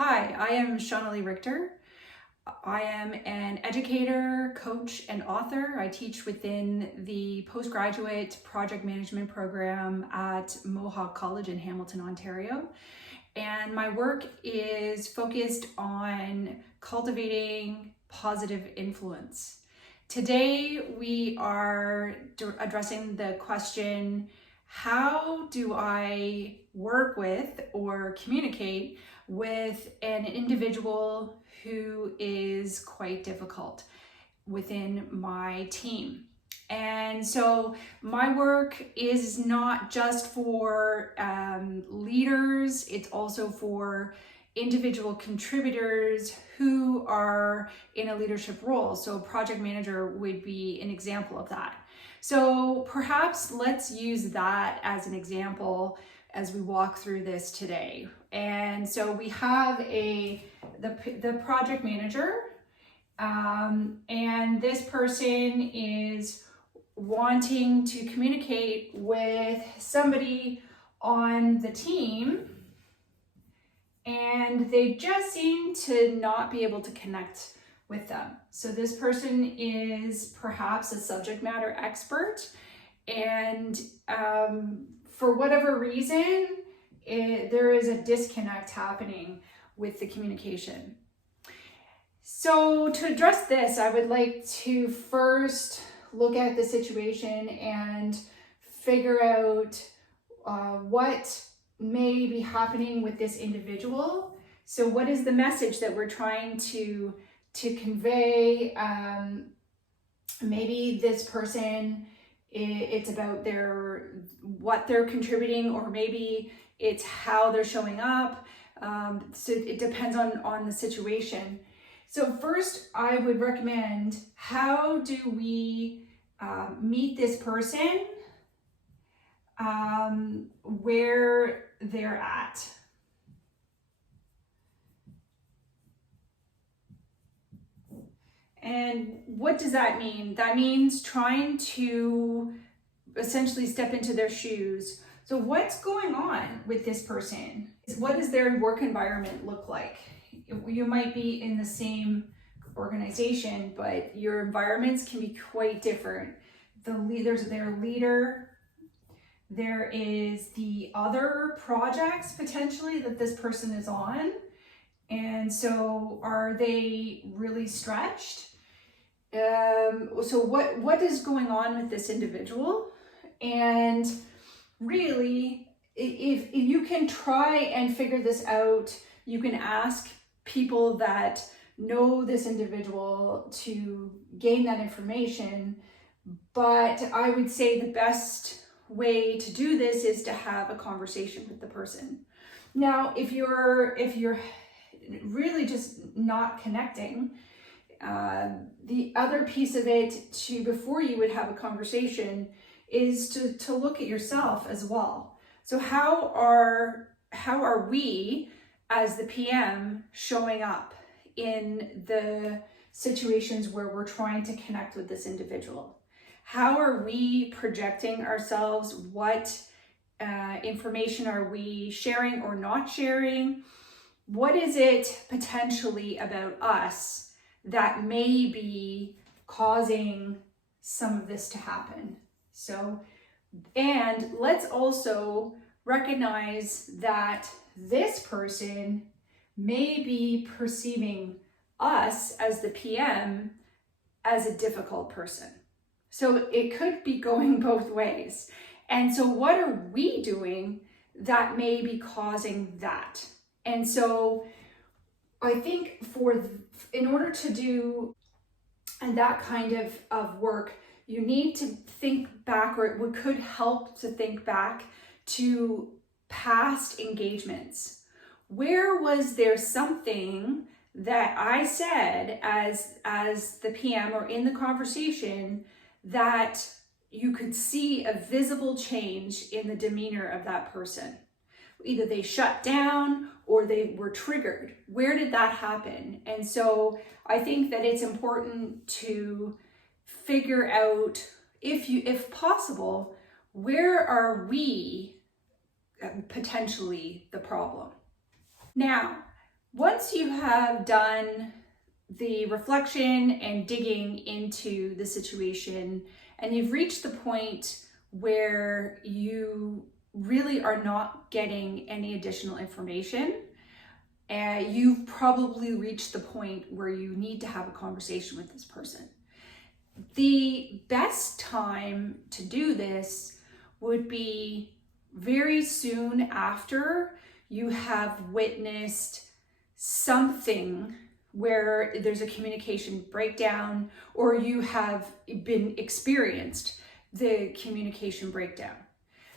Hi, I am Shaunalee Richter. I am an educator, coach, and author. I teach within the postgraduate project management program at Mohawk College in Hamilton, Ontario. And my work is focused on cultivating positive influence. Today, we are addressing the question, how do I work with or communicate with an individual who is quite difficult within my team? And so my work is not just for leaders, it's also for individual contributors who are in a leadership role. So a project manager would be an example of that. So perhaps let's use that as an example as we walk through this today. And so we have the project manager, and this person is wanting to communicate with somebody on the team, and they just seem to not be able to connect with them. So this person is perhaps a subject matter expert, and for whatever reason, there is a disconnect happening with the communication. So to address this, I would like to first look at the situation and figure out what may be happening with this individual. So what is the message that we're trying to convey? Maybe this person, it's about what they're contributing, or maybe it's how they're showing up. So it depends on the situation. So first, I would recommend, how do we meet this person where they're at? And what does that mean? That means trying to essentially step into their shoes. So what's going on with this person? What does their work environment look like? You might be in the same organization, but your environments can be quite different. There's their leader, there is the other projects potentially that this person is on. And so are they really stretched? So what is going on with this individual? And really, if you can try and figure this out, you can ask people that know this individual to gain that information. But I would say the best way to do this is to have a conversation with the person. Now, if you're really just not connecting, the other piece of it before you would have a conversation is to look at yourself as well. So how are we as the PM showing up in the situations where we're trying to connect with this individual? How are we projecting ourselves? What information are we sharing or not sharing? What is it potentially about us that may be causing some of this to happen? So, and let's also recognize that this person may be perceiving us as the PM as a difficult person. So it could be going both ways. And so what are we doing that may be causing that? And so I think in order to do that kind of work, you need to think back, or it could help to think back to past engagements. Where was there something that I said as the PM or in the conversation that you could see a visible change in the demeanor of that person? Either they shut down or they were triggered. Where did that happen? And so I think that it's important to figure out, if possible, where are we potentially the problem? Now, Once you have done the reflection and digging into the situation, and you've reached the point where you really are not getting any additional information, you've probably reached the point where you need to have a conversation with this person. The best time to do this would be very soon after you have witnessed something where there's a communication breakdown, or you have been experienced the communication breakdown.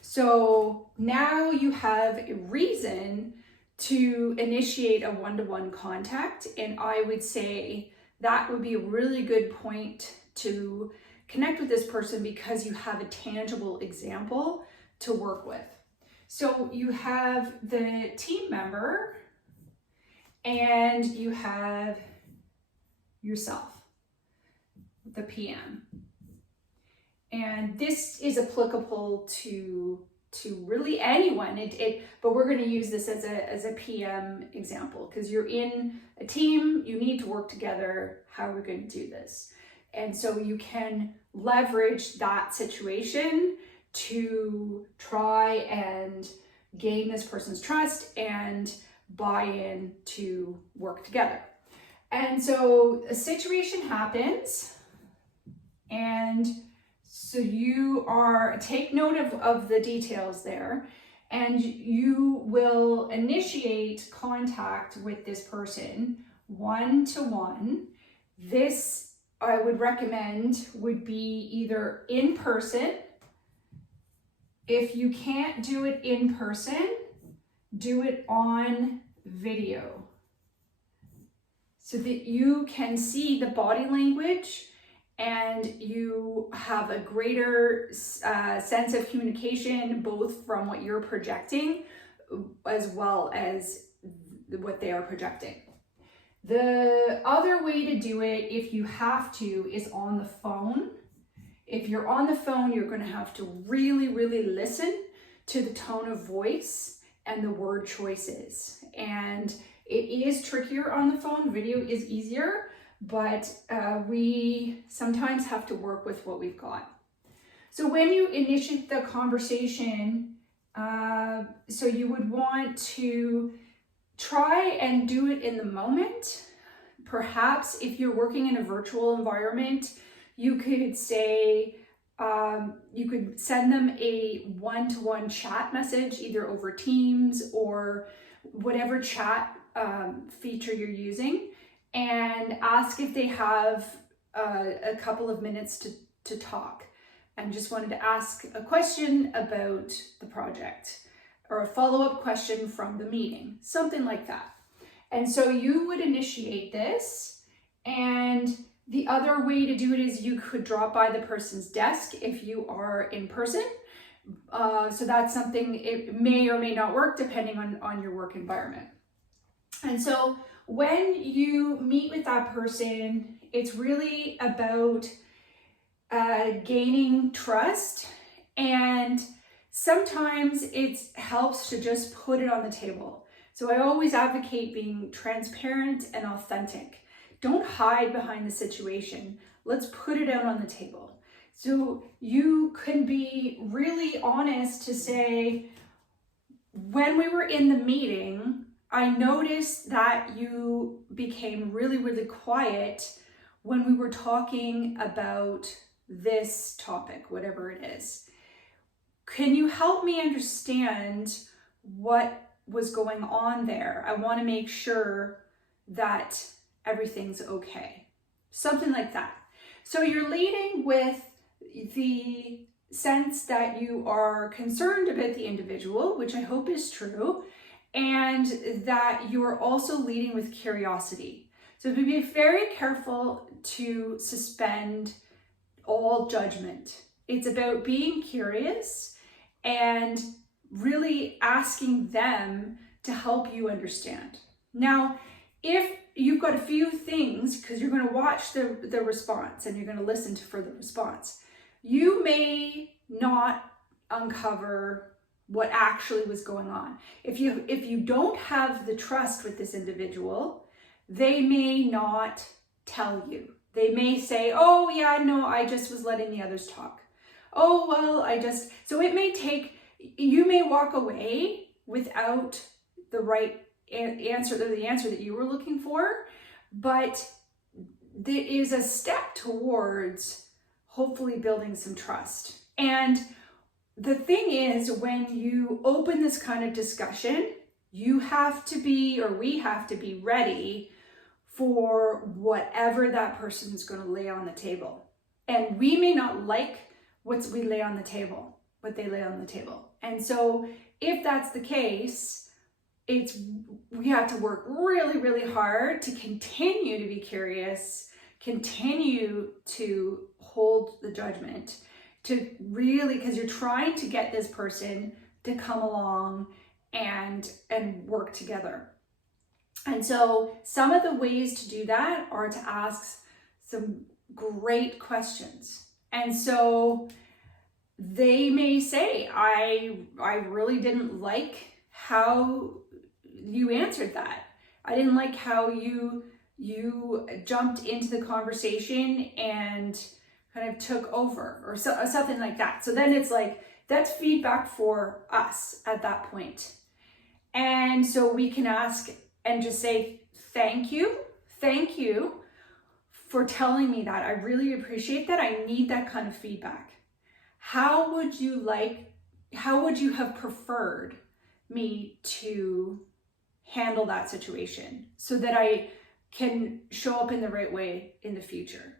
So now you have a reason to initiate a one-to-one contact, and I would say that would be a really good point to connect with this person, because you have a tangible example to work with. So you have the team member and you have yourself, the PM. And this is applicable to really anyone. But we're going to use this as a PM example, because you're in a team, you need to work together. How are we going to do this? And so you can leverage that situation to try and gain this person's trust and buy-in to work together. And so a situation happens, and so you take note of the details there, and you will initiate contact with this person one-to-one. This, I would recommend, would be either in person. If you can't do it in person, do it on video, so that you can see the body language and you have a greater sense of communication, both from what you're projecting as well as what they are projecting. The other way to do it, if you have to, is on the phone. If you're on the phone, you're going to have to really, really listen to the tone of voice and the word choices. And it is trickier on the phone. Video is easier, but we sometimes have to work with what we've got. So when you initiate the conversation, so you would want to try and do it in the moment. Perhaps if you're working in a virtual environment, you could say, you could send them a one-to-one chat message, either over Teams or whatever chat feature you're using, and ask if they have a couple of minutes to talk, and just wanted to ask a question about the project or a follow-up question from the meeting, something like that. And so you would initiate this, and the other way to do it is you could drop by the person's desk if you are in person. So that's something, it may or may not work depending on your work environment. And so when you meet with that person, it's really about gaining trust, and sometimes it helps to just put it on the table. So I always advocate being transparent and authentic. Don't hide behind the situation. Let's put it out on the table. So you can be really honest to say, when we were in the meeting, I noticed that you became really, really quiet when we were talking about this topic, whatever it is. Can you help me understand what was going on there? I want to make sure that everything's okay. Something like that. So you're leading with the sense that you are concerned about the individual, which I hope is true, and that you are also leading with curiosity. So be very careful to suspend all judgment. It's about being curious and really asking them to help you understand. Now, if you've got a few things, because you're going to watch the response and you're going to listen for the response, you may not uncover what actually was going on. If you don't have the trust with this individual, they may not tell you. They may say, oh yeah, no, I just was letting the others talk. Oh, well, so it may take, you may walk away without the right answer, the answer that you were looking for, but there is a step towards hopefully building some trust. And the thing is, when you open this kind of discussion, you have to be, or we have to be ready for whatever that person is going to lay on the table. And we may not like what they lay on the table. And so if that's the case, we have to work really, really hard to continue to be curious, continue to hold the judgment, to really, because you're trying to get this person to come along and work together. And so some of the ways to do that are to ask some great questions. And so they may say, I really didn't like how you answered that. I didn't like how you jumped into the conversation and kind of took over, or something like that. So then it's like, that's feedback for us at that point. And so we can ask and just say, thank you for telling me that. I really appreciate that. I need that kind of feedback. How would you have preferred me to handle that situation so that I can show up in the right way in the future?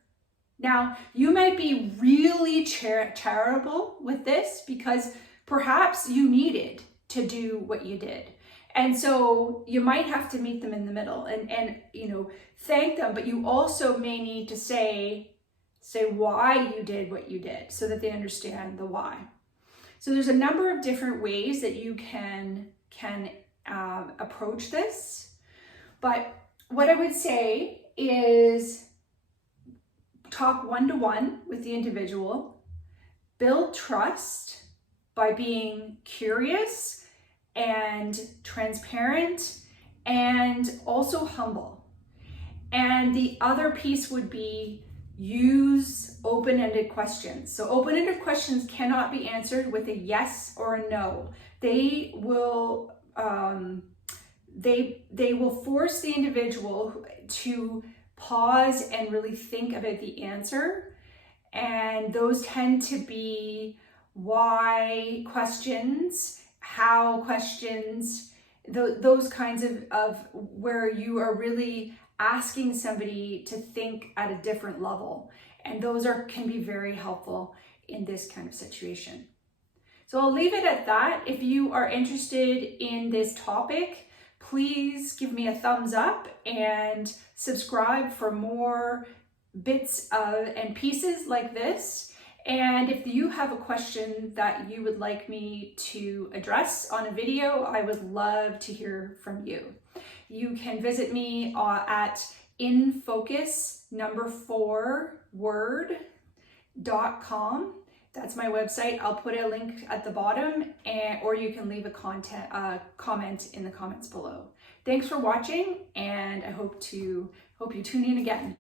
Now, you might be really charitable with this because perhaps you needed to do what you did. And so you might have to meet them in the middle and thank them, but you also may need to say why you did what you did so that they understand the why. So there's a number of different ways that you can approach this. But what I would say is talk one-to-one with the individual, build trust by being curious and transparent and also humble. And the other piece would be use open-ended questions. So open-ended questions cannot be answered with a yes or a no. They will force the individual to pause and really think about the answer. And those tend to be why questions, how questions, those kinds of where you are really asking somebody to think at a different level. And those can be very helpful in this kind of situation. So I'll leave it at that. If you are interested in this topic, please give me a thumbs up and subscribe for more bits and pieces like this. And if you have a question that you would like me to address on a video, I would love to hear from you. You can visit me at infocus4word.com. That's my website. I'll put a link at the bottom, or you can leave a comment in the comments below. Thanks for watching, and I hope you tune in again.